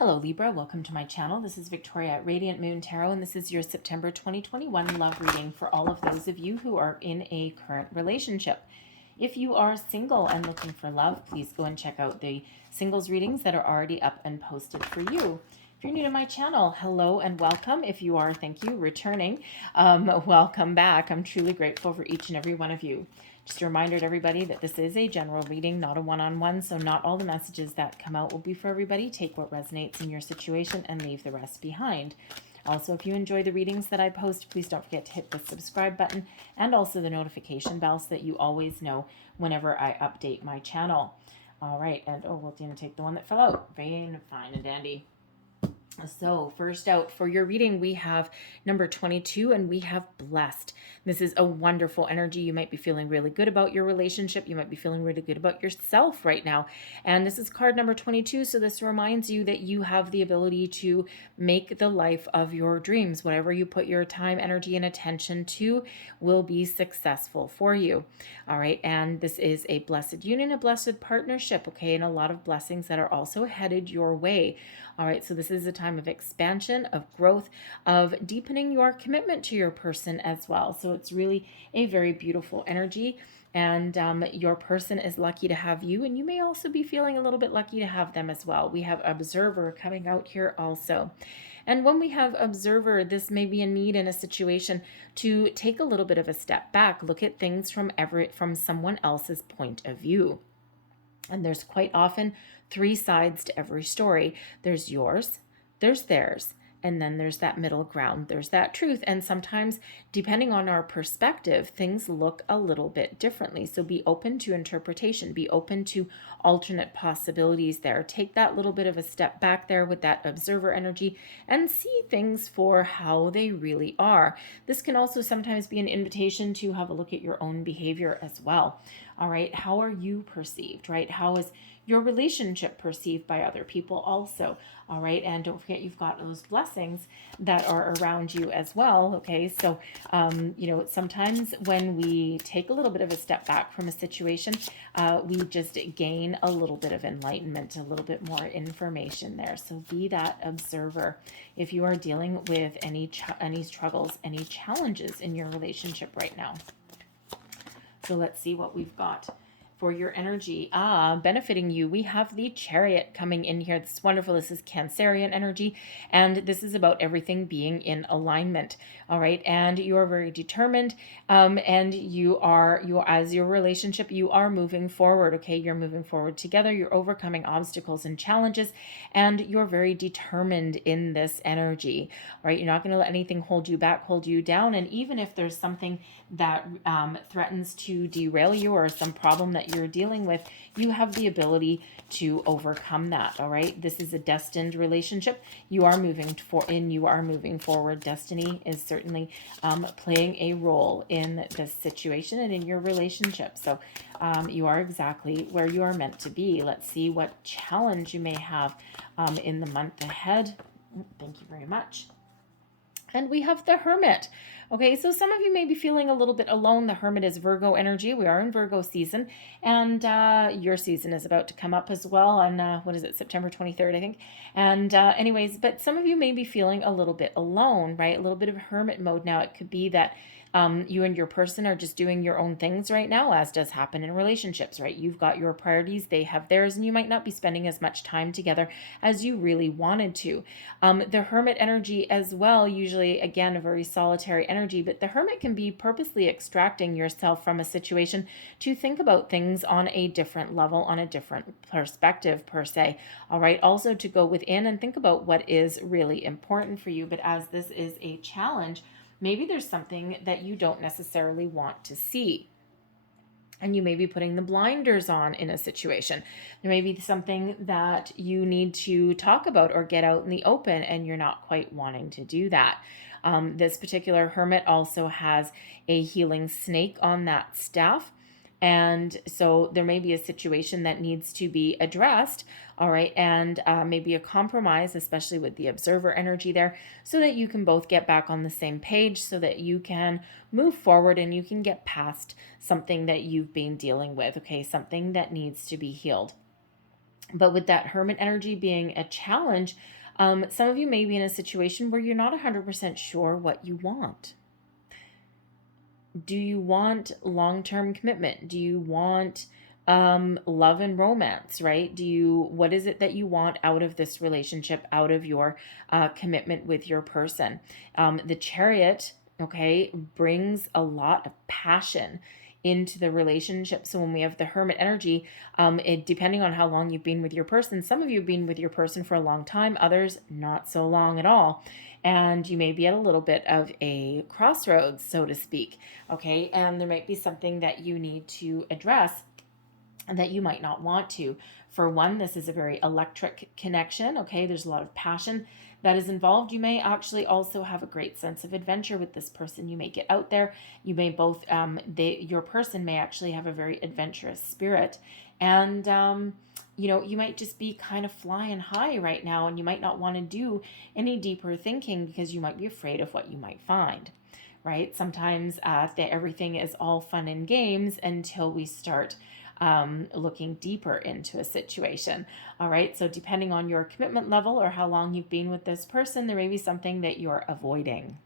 Hello Libra, welcome to my channel. This is Victoria at Radiant Moon Tarot, and this is your September 2021 love reading for all of those of you who are in a current relationship. If you are single and looking for love, please go and check out the singles readings that are already up and posted for you. If you're new to my channel, hello and welcome. If you are, thank you, returning, welcome back. I'm truly grateful for each and every one of you. Just a reminder to everybody that this is a general reading, not a one-on-one, so not all the messages that come out will be for everybody. Take what resonates in your situation and leave the rest behind. Also, if you enjoy the readings that I post, please don't forget to hit the subscribe button and also the notification bell so that you always know whenever I update my channel. All right, and we'll take the one that fell out. Very fine and dandy. So first out for your reading, we have number 22 and we have blessed. This is a wonderful energy. You might be feeling really good about your relationship. You might be feeling really good about yourself right now. And this is card number 22. So this reminds you that you have the ability to make the life of your dreams. Whatever you put your time, energy, and attention to will be successful for you. All right. And this is a blessed union, a blessed partnership. Okay. And a lot of blessings that are also headed your way. All right, so this is a time of expansion, of growth, of deepening your commitment to your person as well. So it's really a very beautiful energy, and your person is lucky to have you, and you may also be feeling a little bit lucky to have them as well. We have Observer coming out here also. And when we have Observer, this may be a need in a situation to take a little bit of a step back, look at things from someone else's point of view. And there's quite often three sides to every story. There's yours, there's theirs, and then there's that middle ground. There's that truth. And sometimes, depending on our perspective, things look a little bit differently. So be open to interpretation, be open to alternate possibilities there. Take that little bit of a step back there with that observer energy and see things for how they really are. This can also sometimes be an invitation to have a look at your own behavior as well. All right, how are you perceived, right? How is your relationship perceived by other people also? All right, and don't forget you've got those blessings that are around you as well. Okay, so sometimes when we take a little bit of a step back from a situation, we just gain a little bit of enlightenment, a little bit more information there. So be that observer. If you are dealing with any struggles, any challenges in your relationship right now. So let's see what we've got for your energy. Benefiting you, we have the Chariot coming in here. This is wonderful. This is Cancerian energy, and this is about everything being in alignment. All right, and you are very determined, and you are as your relationship, you are moving forward. Okay, you're moving forward together. You're overcoming obstacles and challenges, and you're very determined in this energy. All right, you're not going to let anything hold you back, hold you down, and even if there's something that threatens to derail you or some problem that you're dealing with, you have the ability to overcome that. All right, this is a destined relationship. You are moving forward. Destiny is certainly playing a role in this situation and in your relationship. So you are exactly where you are meant to be. Let's see what challenge you may have in the month ahead. Thank you very much. And we have the Hermit. Okay, so some of you may be feeling a little bit alone. The Hermit is Virgo energy. We are in Virgo season, and your season is about to come up as well on, September 23rd, I think. And anyways, but some of you may be feeling a little bit alone, right? A little bit of hermit mode. Now, it could be that you and your person are just doing your own things right now, as does happen in relationships, right? You've got your priorities, they have theirs, and you might not be spending as much time together as you really wanted to. The Hermit energy as well, usually, again, a very solitary energy, but the Hermit can be purposely extracting yourself from a situation to think about things on a different level, on a different perspective, per se. All right, also to go within and think about what is really important for you. But as this is a challenge, maybe there's something that you don't necessarily want to see, and you may be putting the blinders on in a situation. There may be something that you need to talk about or get out in the open, and you're not quite wanting to do that. This particular Hermit also has a healing snake on that staff. And so there may be a situation that needs to be addressed, all right, and maybe a compromise, especially with the observer energy there, so that you can both get back on the same page, so that you can move forward and you can get past something that you've been dealing with, okay, something that needs to be healed. But with that Hermit energy being a challenge, some of you may be in a situation where you're not 100% sure what you want. Do you want long-term commitment? Do you want love and romance, right? What is it that you want out of this relationship, out of your commitment with your person? The Chariot, okay, brings a lot of passion into the relationship. So when we have the Hermit energy, depending on how long you've been with your person, some of you have been with your person for a long time, others not so long at all. And you may be at a little bit of a crossroads, so to speak, okay? And there might be something that you need to address and that you might not want to. For one, this is a very electric connection, okay? There's a lot of passion that is involved. You may actually also have a great sense of adventure with this person. You may get out there. You may both, your person may actually have a very adventurous spirit. And, you might just be kind of flying high right now, and you might not want to do any deeper thinking because you might be afraid of what you might find, right? Sometimes everything is all fun and games until we start looking deeper into a situation. All right. So depending on your commitment level or how long you've been with this person, there may be something that you're avoiding.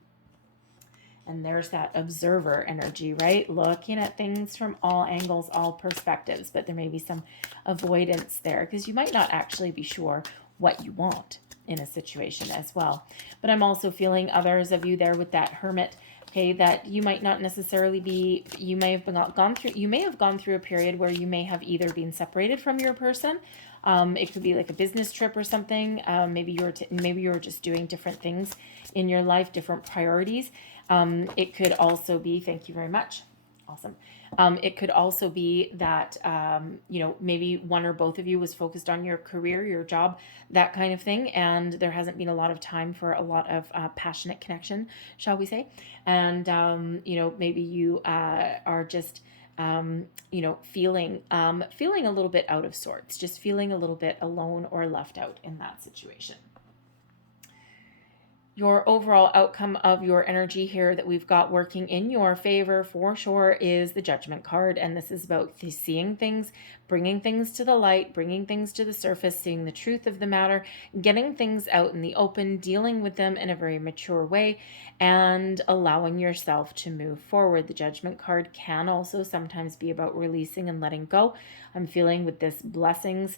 And there's that observer energy, right? Looking at things from all angles, all perspectives, but there may be some avoidance there because you might not actually be sure what you want in a situation as well. But I'm also feeling others of you there with that Hermit, okay, that you might not necessarily be, you may have gone through a period where you may have either been separated from your person. It could be like a business trip or something. Maybe you're just doing different things in your life, different priorities. It could also be, thank you very much. Awesome. It could also be that, maybe one or both of you was focused on your career, your job, that kind of thing. And there hasn't been a lot of time for a lot of passionate connection, shall we say. And, maybe you are just, feeling a little bit out of sorts, just feeling a little bit alone or left out in that situation. Your overall outcome of your energy here that we've got working in your favor for sure is the Judgment card. And this is about seeing things, bringing things to the light, bringing things to the surface, seeing the truth of the matter, getting things out in the open, dealing with them in a very mature way, and allowing yourself to move forward. The Judgment card can also sometimes be about releasing and letting go. I'm feeling with this blessings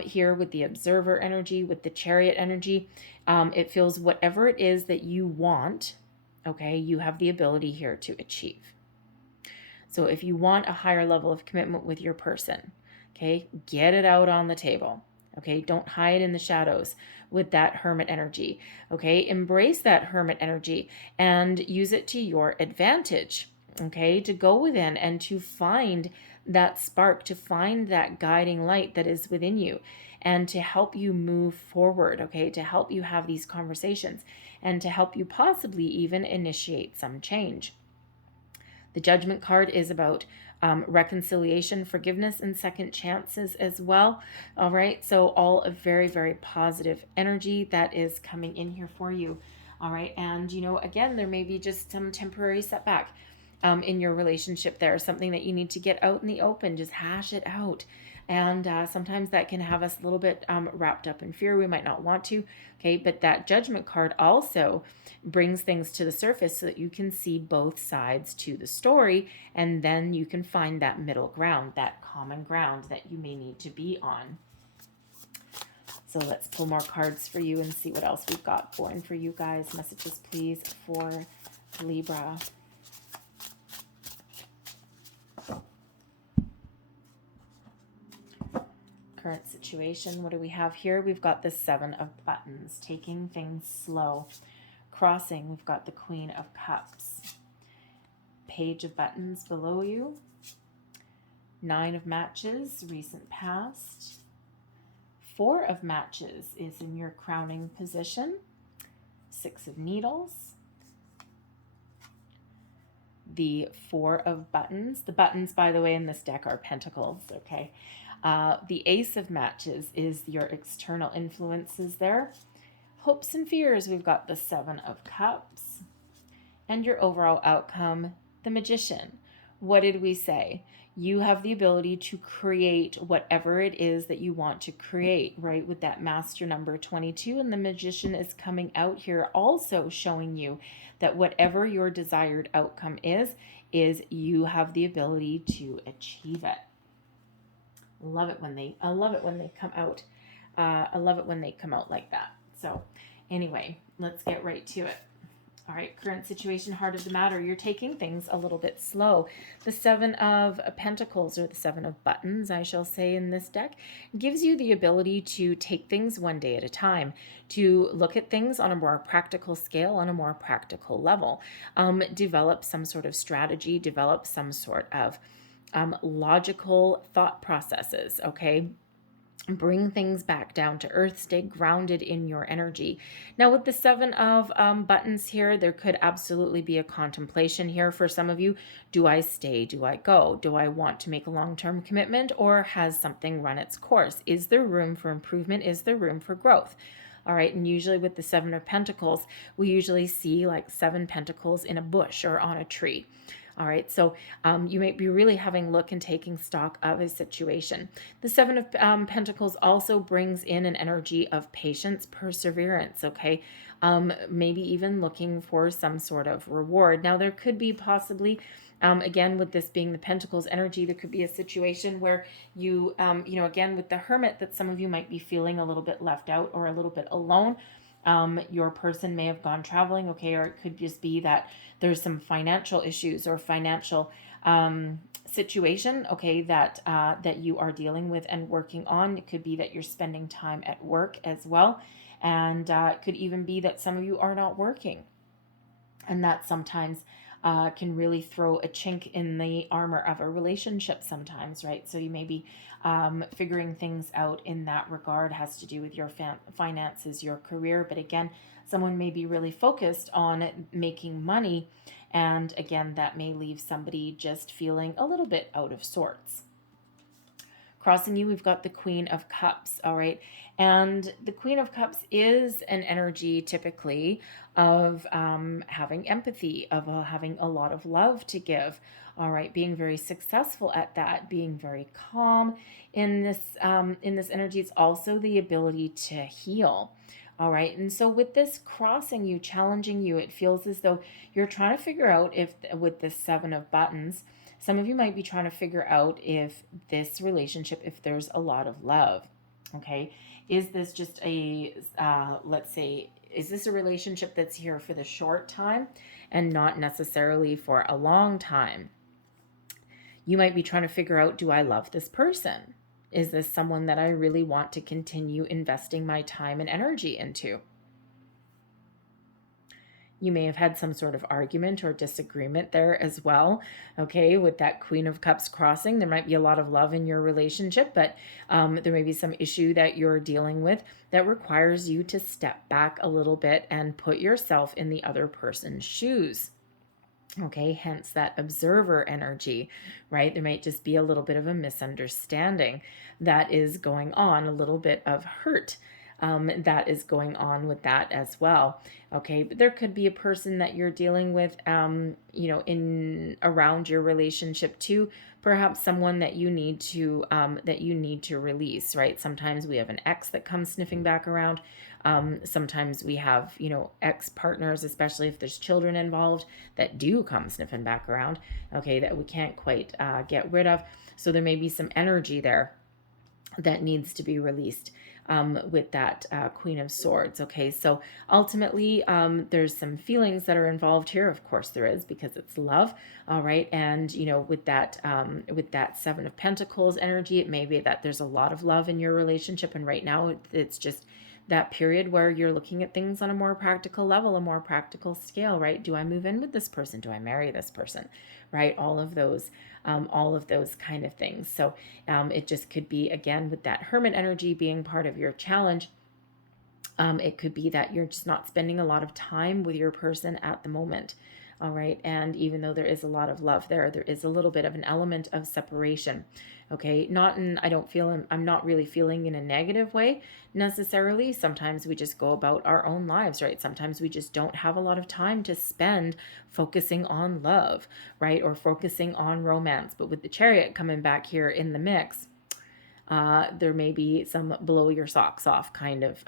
here with the observer energy, with the Chariot energy. It feels whatever it is that you want, okay, you have the ability here to achieve. So if you want a higher level of commitment with your person, okay, get it out on the table. Okay, don't hide in the shadows with that Hermit energy. Okay, embrace that Hermit energy and use it to your advantage. Okay, to go within and to find that spark, to find that guiding light that is within you, and to help you move forward, okay, to help you have these conversations and to help you possibly even initiate some change. The Judgment card is about reconciliation, forgiveness, and second chances as well. All right, so all a very, very positive energy that is coming in here for you. All right, and again, there may be just some temporary setback in your relationship there, something that you need to get out in the open, just hash it out. And sometimes that can have us a little bit wrapped up in fear. We might not want to, okay? But that Judgment card also brings things to the surface so that you can see both sides to the story, and then you can find that middle ground, that common ground that you may need to be on. So let's pull more cards for you and see what else we've got for you guys. Messages, please, for Libra. Current situation, what do we have here? We've got the Seven of Buttons, taking things slow. Crossing, we've got the Queen of Cups. Page of Buttons below you. Nine of Matches, recent past. Four of Matches is in your crowning position. Six of Needles. The Four of Buttons. The buttons, by the way, in this deck are pentacles, okay? The Ace of Matches is your external influences there. Hopes and fears, we've got the Seven of Cups. And your overall outcome, the Magician. What did we say? you have the ability to create whatever it is that you want to create, right? With that master number 22, and the Magician is coming out here also showing you that whatever your desired outcome is you have the ability to achieve it. I love it when they come out. I love it when they come out like that. So anyway, let's get right to it. All right, current situation, heart of the matter. You're taking things a little bit slow. The Seven of Pentacles, or the Seven of Buttons, I shall say, in this deck, gives you the ability to take things one day at a time, to look at things on a more practical scale, on a more practical level, develop some sort of strategy, develop some sort of logical thought processes, okay? Bring things back down to earth, stay grounded in your energy. Now with the Seven of Buttons here, there could absolutely be a contemplation here for some of you. Do I stay? Do I go? Do I want to make a long-term commitment, or has something run its course? Is there room for improvement? Is there room for growth? All right, and usually with the Seven of Pentacles, we usually see like 7 pentacles in a bush or on a tree. All right, so you might be really having a look and taking stock of a situation. The Seven of Pentacles also brings in an energy of patience, perseverance, okay? Maybe even looking for some sort of reward. Now, there could be possibly, again, with this being the Pentacles energy, there could be a situation where you, again, with the Hermit, that some of you might be feeling a little bit left out or a little bit alone. Your person may have gone traveling, okay, or it could just be that there's some financial issues or financial situation, okay, that that you are dealing with and working on. It could be that you're spending time at work as well, and it could even be that some of you are not working, and that sometimes can really throw a chink in the armor of a relationship sometimes, right? So you may be figuring things out in that regard. Has to do with your finances, your career, but again, someone may be really focused on making money, and again, that may leave somebody just feeling a little bit out of sorts. Crossing you, we've got the Queen of Cups, all right? And the Queen of Cups is an energy typically of having empathy, of having a lot of love to give, all right? Being very successful at that, being very calm in this energy. It's also the ability to heal. All right, and so with this crossing you, challenging you, it feels as though you're trying to figure out if, with this Seven of Buttons, some of you might be trying to figure out if this relationship, if there's a lot of love, okay? Is this just a, let's say, is this a relationship that's here for the short time and not necessarily for a long time? You might be trying to figure out, do I love this person? Is this someone that I really want to continue investing my time and energy into? You may have had some sort of argument or disagreement there as well, okay, with that Queen of Cups crossing. There might be a lot of love in your relationship, but there may be some issue that you're dealing with that requires you to step back a little bit and put yourself in the other person's shoes. Okay, hence that observer energy, right? There might just be a little bit of a misunderstanding that is going on, a little bit of hurt that is going on with that as well. Okay, but there could be a person that you're dealing with, in around your relationship too. Perhaps someone that you need to release, right? Sometimes we have an ex that comes sniffing back around. Sometimes we have, ex-partners, especially if there's children involved, that do come sniffing back around, okay, that we can't quite get rid of. So there may be some energy there that needs to be released with that Queen of Swords, okay? So ultimately, there's some feelings that are involved here. Of course there is, because it's love, all right? And, with that Seven of Pentacles energy, it may be that there's a lot of love in your relationship, and right now it's just that period where you're looking at things on a more practical level, a more practical scale, right? Do I move in with this person? Do I marry this person? Right? All of those kind of things. So it just could be, again, with that Hermit energy being part of your challenge, it could be that you're just not spending a lot of time with your person at the moment. All right. And even though there is a lot of love there, there is a little bit of an element of separation. Okay. I'm not really feeling in a negative way necessarily. Sometimes we just go about our own lives, right? Sometimes we just don't have a lot of time to spend focusing on love, right? Or focusing on romance. But with the Chariot coming back here in the mix, there may be some blow your socks off kind of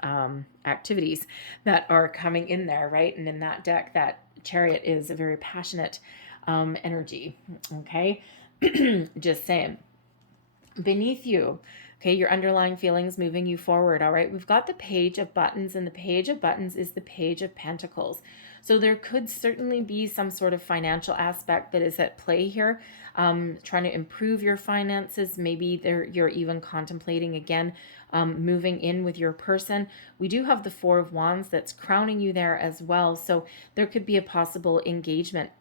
activities that are coming in there, right? And in that deck, that Chariot is a very passionate energy, okay? Just saying. Beneath you, okay, your underlying feelings moving you forward, all right? We've got the Page of Buttons, and the Page of Buttons is the Page of Pentacles. So there could certainly be some sort of financial aspect that is at play here, trying to improve your finances. Maybe you're even contemplating, again, moving in with your person. We do have the Four of Wands that's crowning you there as well. So there could be a possible engagement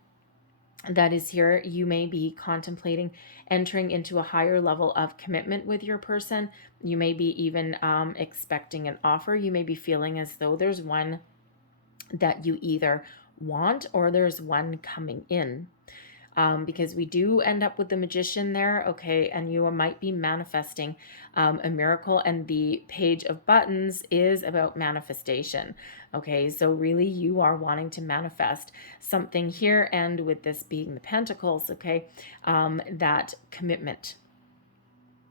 that is here. You may be contemplating entering into a higher level of commitment with your person. You may be even expecting an offer. You may be feeling as though there's one that you either want or there's one coming in. Because we do end up with the Magician there, okay, and you might be manifesting a miracle, and the Page of Buttons is about manifestation, okay, so really you are wanting to manifest something here, and with this being the Pentacles, okay, that commitment,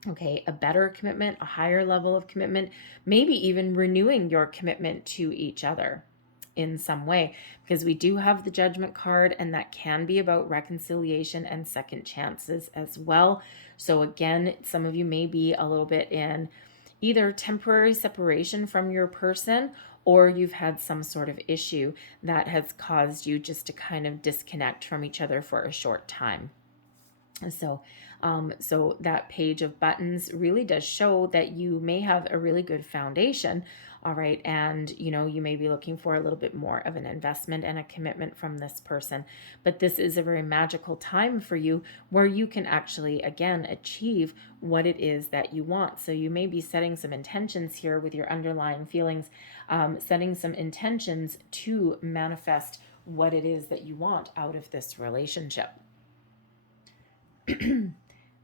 okay, a better commitment, a higher level of commitment, maybe even renewing your commitment to each other in some way, because we do have the Judgment card, and that can be about reconciliation and second chances as well. So again, some of you may be a little bit in either temporary separation from your person, or you've had some sort of issue that has caused you just to kind of disconnect from each other for a short time. So that Page of Buttons really does show that you may have a really good foundation, all right, and you may be looking for a little bit more of an investment and a commitment from this person, but this is a very magical time for you where you can actually, again, achieve what it is that you want. So you may be setting some intentions here with your underlying feelings, setting some intentions to manifest what it is that you want out of this relationship.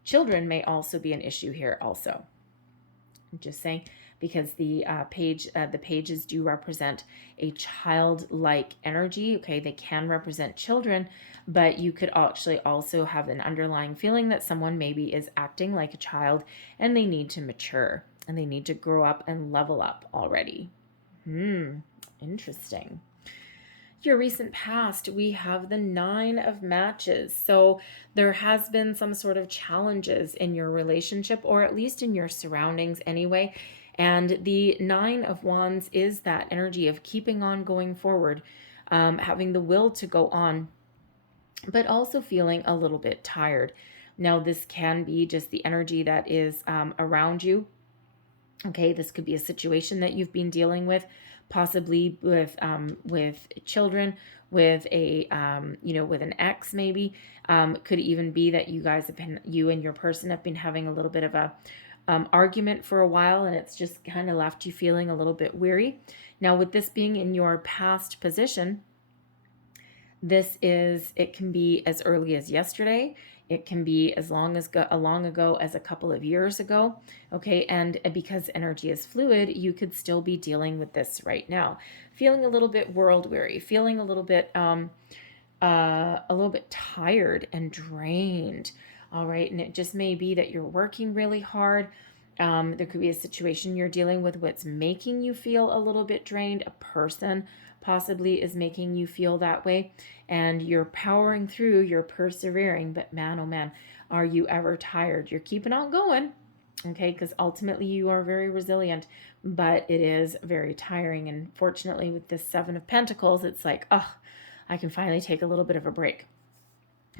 Children may also be an issue here also. I'm just saying, because the pages do represent a childlike energy, okay? They can represent children, but you could actually also have an underlying feeling that someone maybe is acting like a child and they need to mature and they need to grow up and level up already. Interesting. Your recent past, we have the Nine of Matches. So there has been some sort of challenges in your relationship, or at least in your surroundings anyway. And the Nine of Wands is that energy of keeping on going forward, having the will to go on, but also feeling a little bit tired. Now, this can be just the energy that is around you. Okay, this could be a situation that you've been dealing with, possibly with children, with a with an ex maybe. Could even be that you and your person have been having a little bit of a argument for a while, and it's just kind of left you feeling a little bit weary. Now, with this being in your past position, it can be as early as yesterday. It can be as long ago as a couple of years ago, okay? And because energy is fluid, you could still be dealing with this right now, feeling a little bit world weary, feeling a little bit tired and drained, all right? And it just may be that you're working really hard. There could be a situation you're dealing with what's making you feel a little bit drained. A person possibly is making you feel that way, and you're powering through, you're persevering, but man, oh man, are you ever tired? You're keeping on going, okay, because ultimately you are very resilient, but it is very tiring. And fortunately, with this Seven of Pentacles, it's like, oh, I can finally take a little bit of a break.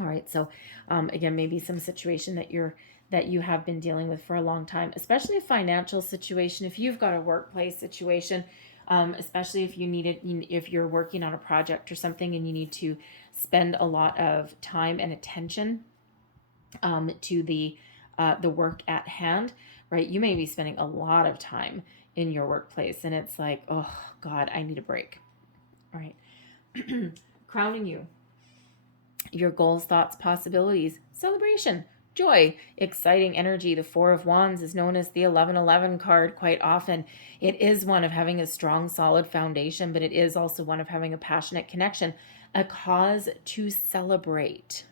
All right, so again, maybe some situation that you have been dealing with for a long time, especially a financial situation. If you've got a workplace situation, especially if you're working on a project or something and you need to spend a lot of time and attention to the work at hand, right? You may be spending a lot of time in your workplace, and it's like, oh God, I need a break. All right. Crowning you, your goals, thoughts, possibilities, celebration, joy, exciting energy. The Four of Wands is known as the 1111 card quite often. It is one of having a strong, solid foundation, but it is also one of having a passionate connection, a cause to celebrate.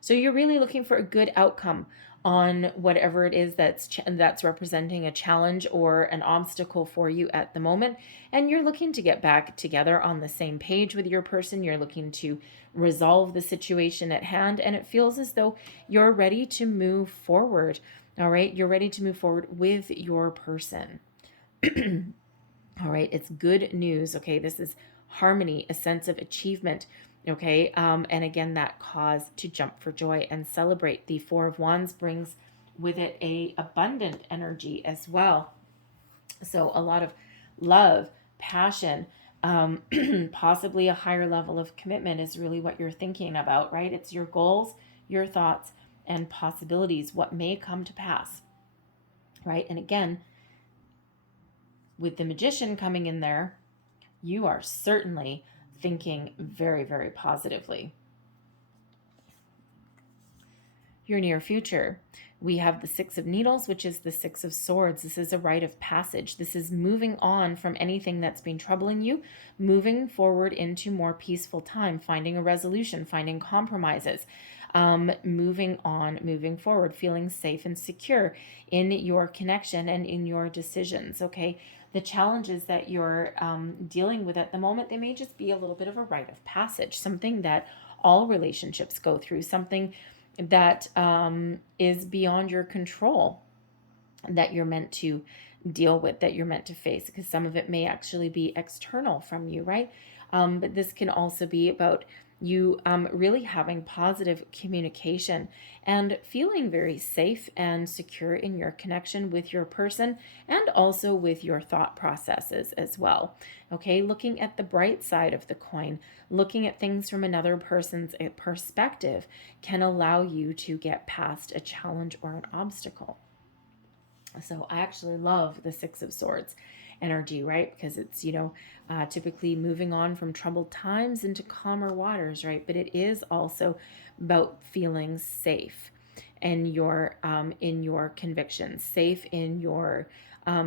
So you're really looking for a good outcome on whatever it is that's representing a challenge or an obstacle for you at the moment, and you're looking to get back together on the same page with your person. You're looking to resolve the situation at hand, and it feels as though you're ready to move forward. All right, you're ready to move forward with your person. All right, it's good news. Okay, this is harmony, a sense of achievement. Okay, and again, that cause to jump for joy and celebrate. The Four of Wands brings with it a abundant energy as well. So a lot of love, passion, possibly a higher level of commitment is really what you're thinking about, right? It's your goals, your thoughts, and possibilities, what may come to pass, right? And again, with the Magician coming in there, you are certainly thinking very, very positively. Your near future, we have the Six of Needles, which is the Six of Swords. This is a rite of passage. This is moving on from anything that's been troubling you, moving forward into more peaceful time, finding a resolution, finding compromises, moving on, moving forward, feeling safe and secure in your connection and in your decisions, okay? The challenges that you're dealing with at the moment, they may just be a little bit of a rite of passage, something that all relationships go through, something that is beyond your control, that you're meant to deal with, that you're meant to face, because some of it may actually be external from you, right? But this can also be about you really having positive communication and feeling very safe and secure in your connection with your person and also with your thought processes as well. Okay, looking at the bright side of the coin, looking at things from another person's perspective can allow you to get past a challenge or an obstacle. So I actually love the Six of Swords energy, right? Because it's, typically moving on from troubled times into calmer waters, right? But it is also about feeling safe in your convictions, safe in your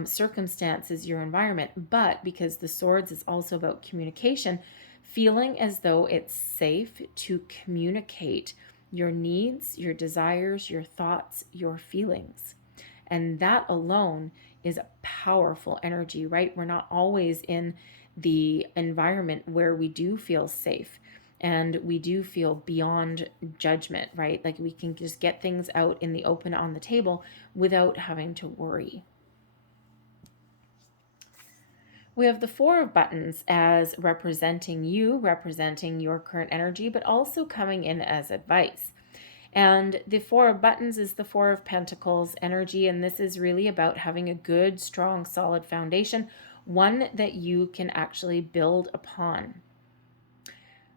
circumstances, your environment. But because the Swords is also about communication, feeling as though it's safe to communicate your needs, your desires, your thoughts, your feelings. And that alone is a powerful energy, right? We're not always in the environment where we do feel safe and we do feel beyond judgment, right? Like we can just get things out in the open on the table without having to worry. We have the Four of Buttons as representing you, representing your current energy, but also coming in as advice. And the Four of Buttons is the Four of Pentacles energy, and this is really about having a good, strong, solid foundation, one that you can actually build upon.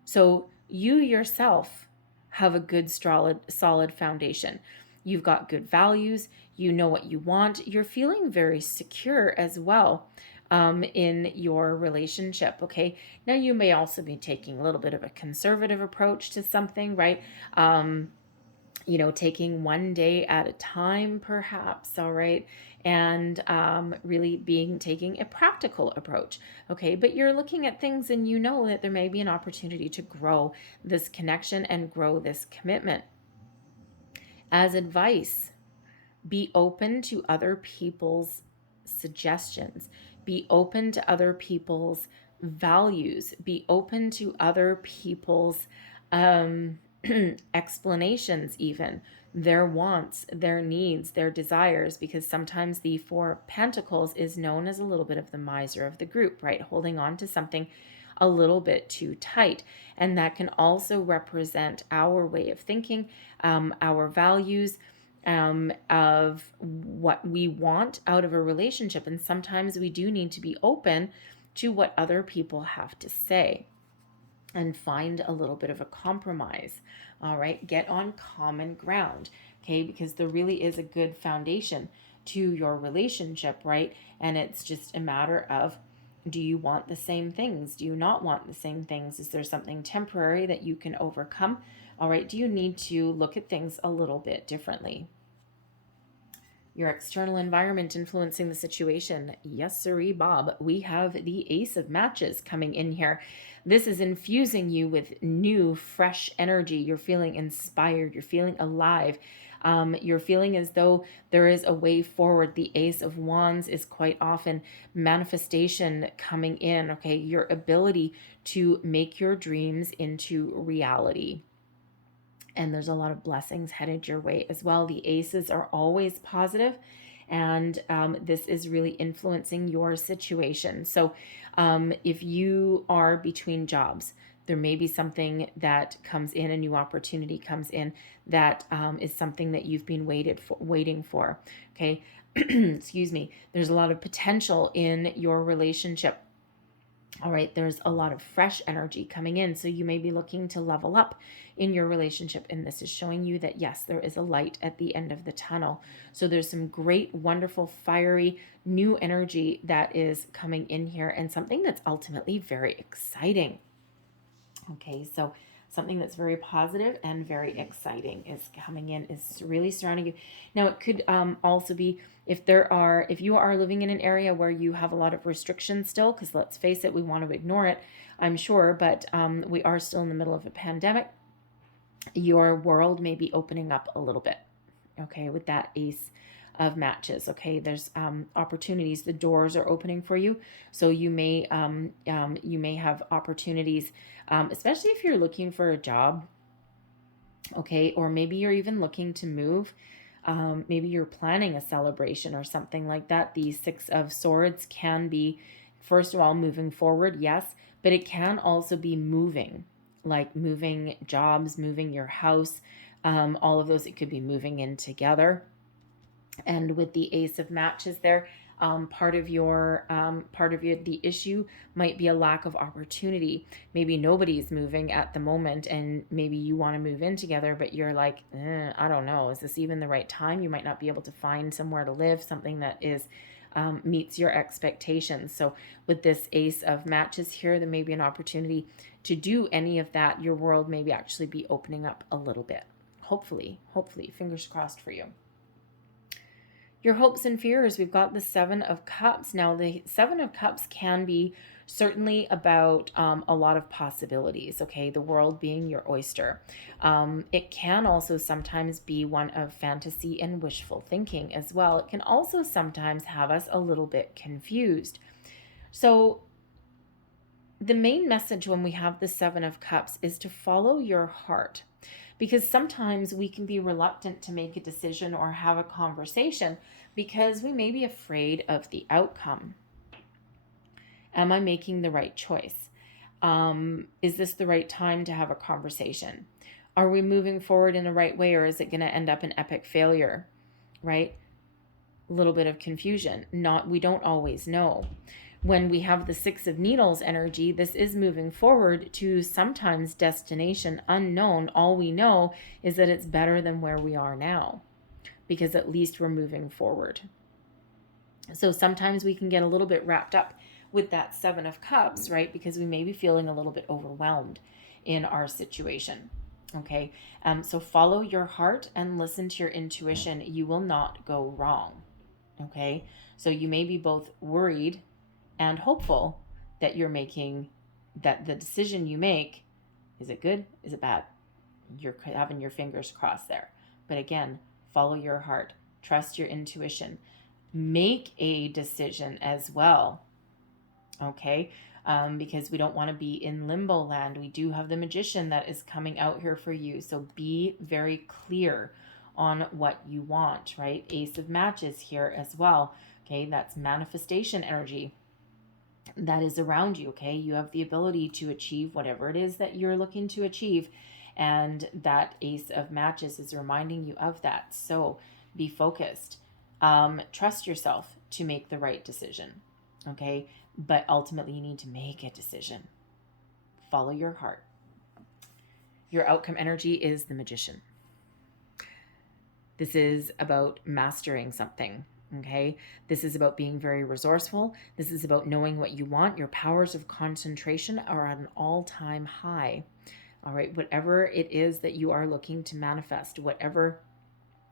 So you yourself have a good, solid foundation. You've got good values, you know what you want, you're feeling very secure as well in your relationship, okay? Now you may also be taking a little bit of a conservative approach to something, right? Taking one day at a time, perhaps, all right, and really taking a practical approach, okay? But you're looking at things and you know that there may be an opportunity to grow this connection and grow this commitment. As advice, be open to other people's suggestions, be open to other people's values, be open to other people's explanations, even their wants, their needs, their desires, because sometimes the Four of Pentacles is known as a little bit of the miser of the group, right? Holding on to something a little bit too tight. And that can also represent our way of thinking, our values, of what we want out of a relationship. And sometimes we do need to be open to what other people have to say and find a little bit of a compromise. All right, get on common ground, okay? Because there really is a good foundation to your relationship, right? And it's just a matter of Do you want the same things? Do you not want the same things? Is there something temporary that you can overcome? All right, do you need to look at things a little bit differently? Your external environment influencing the situation. Yes, sirree, Bob. We have the Ace of Matches coming in here. This is infusing you with new, fresh energy. You're feeling inspired. You're feeling alive. You're feeling as though there is a way forward. The Ace of Wands is quite often manifestation coming in, okay? Your ability to make your dreams into reality. And there's a lot of blessings headed your way as well. The aces are always positive, and this is really influencing your situation. So if you are between jobs, there may be something that comes in, a new opportunity comes in that is something that you've been waiting for. Okay, excuse me. There's a lot of potential in your relationship. All right, there's a lot of fresh energy coming in. So you may be looking to level up in your relationship. And this is showing you that, yes, there is a light at the end of the tunnel. So there's some great, wonderful, fiery, new energy that is coming in here, and something that's ultimately very exciting. Okay, so something that's very positive and very exciting is coming in, is really surrounding you. Now, it could also be if you are living in an area where you have a lot of restrictions still, because let's face it, we want to ignore it, I'm sure, but we are still in the middle of a pandemic. Your world may be opening up a little bit, okay, with that Ace of Matches. Okay, there's opportunities. The doors are opening for you, so you may have opportunities, especially if you're looking for a job. Okay, or maybe you're even looking to move. Maybe you're planning a celebration or something like that. The Six of Swords can be, first of all, moving forward, yes, but it can also be moving, like moving jobs, moving your house, all of those. It could be moving in together. And with the Ace of Matches there, the issue might be a lack of opportunity. Maybe nobody's moving at the moment, and maybe you want to move in together, but you're like, I don't know, is this even the right time? You might not be able to find somewhere to live, something that is meets your expectations. So with this Ace of Matches here, there may be an opportunity to do any of that. Your world maybe actually be opening up a little bit. Hopefully, fingers crossed for you. Your hopes and fears, we've got the Seven of Cups. Now, the Seven of Cups can be certainly about a lot of possibilities, okay? The world being your oyster. It can also sometimes be one of fantasy and wishful thinking as well. It can also sometimes have us a little bit confused. So the main message when we have the Seven of Cups is to follow your heart, because sometimes we can be reluctant to make a decision or have a conversation because we may be afraid of the outcome. Am I making the right choice? Is this the right time to have a conversation? Are we moving forward in the right way, or is it going to end up an epic failure, right? A little bit of confusion. We don't always know. When we have the Six of Needles energy, this is moving forward to sometimes destination unknown. All we know is that it's better than where we are now, because at least we're moving forward. So sometimes we can get a little bit wrapped up with that Seven of Cups, right? Because we may be feeling a little bit overwhelmed in our situation. Okay, so follow your heart and listen to your intuition. You will not go wrong. Okay, so you may be both worried and hopeful that that the decision you make, is it good? Is it bad? You're having your fingers crossed there. But again, follow your heart, trust your intuition, make a decision as well. Okay, because we don't want to be in limbo land. We do have the Magician that is coming out here for you. So be very clear on what you want, right? Ace of Matches here as well. Okay, that's manifestation energy that is around you. Okay, you have the ability to achieve whatever it is that you're looking to achieve, and that Ace of Matches is reminding you of that. So be focused, trust yourself to make the right decision. Okay, but ultimately you need to make a decision. Follow your heart. Your outcome energy is the Magician. This is about mastering something. Okay, this is about being very resourceful. This is about knowing what you want. Your powers of concentration are at an all-time high. All right, whatever it is that you are looking to manifest, wherever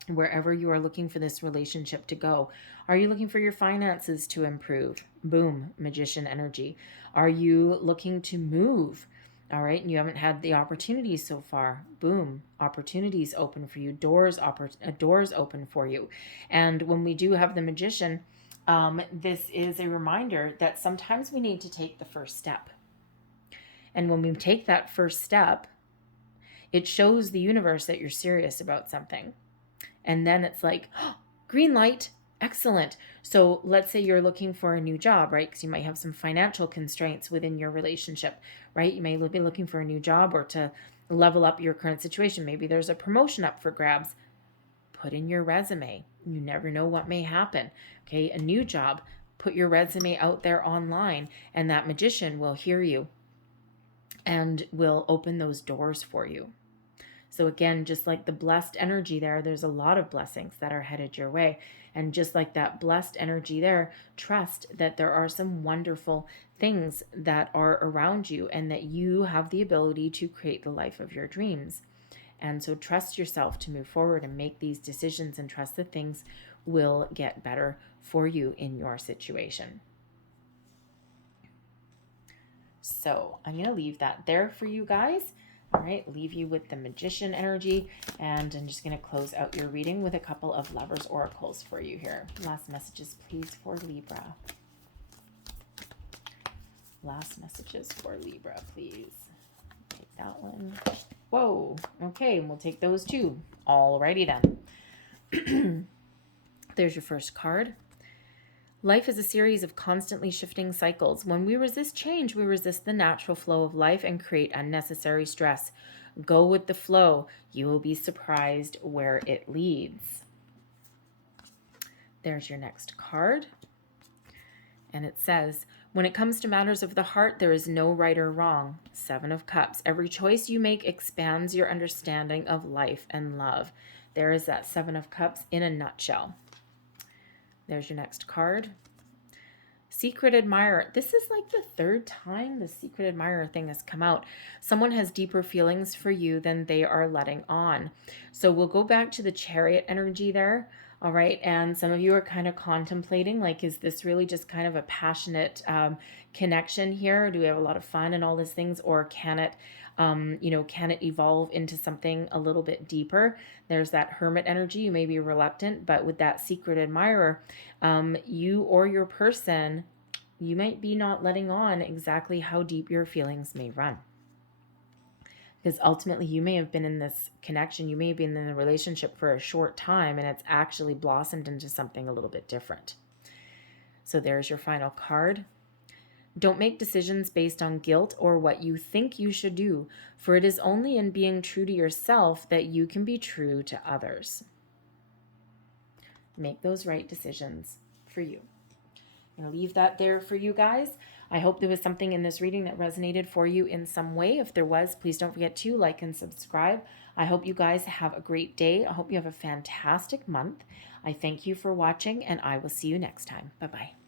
you are looking for this relationship to go. Are you looking for your finances to improve? Boom, magician energy. Are you looking to move? All right, and you haven't had the opportunities so far. Boom, opportunities open for you, doors open for you. And when we do have the magician, this is a reminder that sometimes we need to take the first step. And when we take that first step, it shows the universe that you're serious about something. And then it's like, oh, green light, excellent. So let's say you're looking for a new job, right? Because you might have some financial constraints within your relationship, right? You may be looking for a new job or to level up your current situation. Maybe there's a promotion up for grabs. Put in your resume. You never know what may happen. Okay, a new job, put your resume out there online, and that magician will hear you and will open those doors for you. So again, just like the blessed energy there's a lot of blessings that are headed your way. And just like that blessed energy there, trust that there are some wonderful things that are around you and that you have the ability to create the life of your dreams. And so trust yourself to move forward and make these decisions, and trust that things will get better for you in your situation. So I'm going to leave that there for you guys. All right, leave you with the magician energy, and I'm just going to close out your reading with a couple of lovers oracles for you here. Last messages, please, for Libra. Last messages for Libra, please. Take that one. Whoa, okay, and we'll take those two. Alrighty then. There's your first card. Life is a series of constantly shifting cycles. When we resist change, we resist the natural flow of life and create unnecessary stress. Go with the flow. You will be surprised where it leads. There's your next card. And it says, when it comes to matters of the heart, there is no right or wrong. 7 of Cups. Every choice you make expands your understanding of life and love. There is that 7 of Cups in a nutshell. There's your next card. Secret admirer. This is like the 3rd time the secret admirer thing has come out. Someone has deeper feelings for you than they are letting on. So we'll go back to the Chariot energy there. All right. And some of you are kind of contemplating, like, is this really just kind of a passionate connection here? Do we have a lot of fun and all these things? Or can it, can it evolve into something a little bit deeper? There's that Hermit energy. You may be reluctant, but with that secret admirer, you or your person, you might be not letting on exactly how deep your feelings may run. Because ultimately you may have been in this connection, you may have been in a relationship for a short time, and it's actually blossomed into something a little bit different. So there's your final card. Don't make decisions based on guilt or what you think you should do, for it is only in being true to yourself that you can be true to others. Make those right decisions for you. I'm going to leave that there for you guys. I hope there was something in this reading that resonated for you in some way. If there was, please don't forget to like and subscribe. I hope you guys have a great day. I hope you have a fantastic month. I thank you for watching, and I will see you next time. Bye-bye.